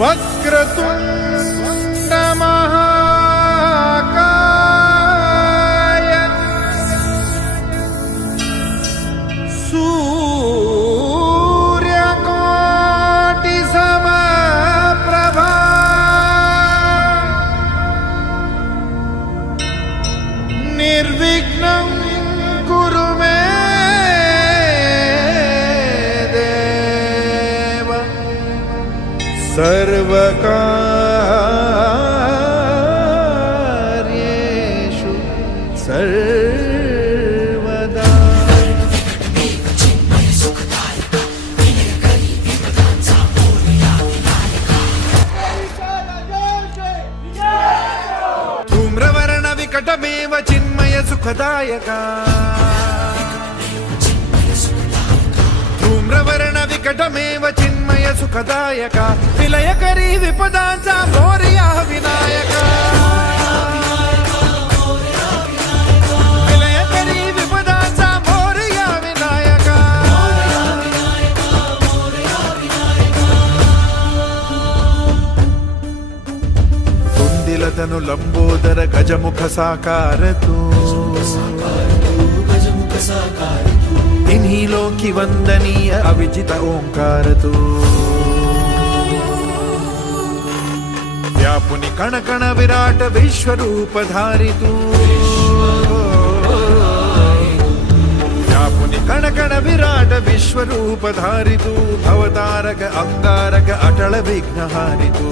वक्रतुंड महाकाय सूर्यकोटि समप्रभा निर्विघ्नं कुरु मे देव सर्वकार्येषु सर्वदा। धूम्रवर्ण विकटमेव चिन्मय सुखदायका धूम्रवर्ण विकटमेव चिन्मय सुखदायका विलयकरी विपदांचा मोरया विनायका विलयकरी विपदांचा मोरया विनायका कुंदिलतनु लंबोदर गजमुख साकार तू इन्हीं लोकी वंदनीय अविजित ओंकार तू व्यापुनि कण कण विराट विश्वरूप धारी तू व्यापुनि कण कण विराट विश्वरूप धारी तू भवतारक अंगारक अटल विघ्नहारी तू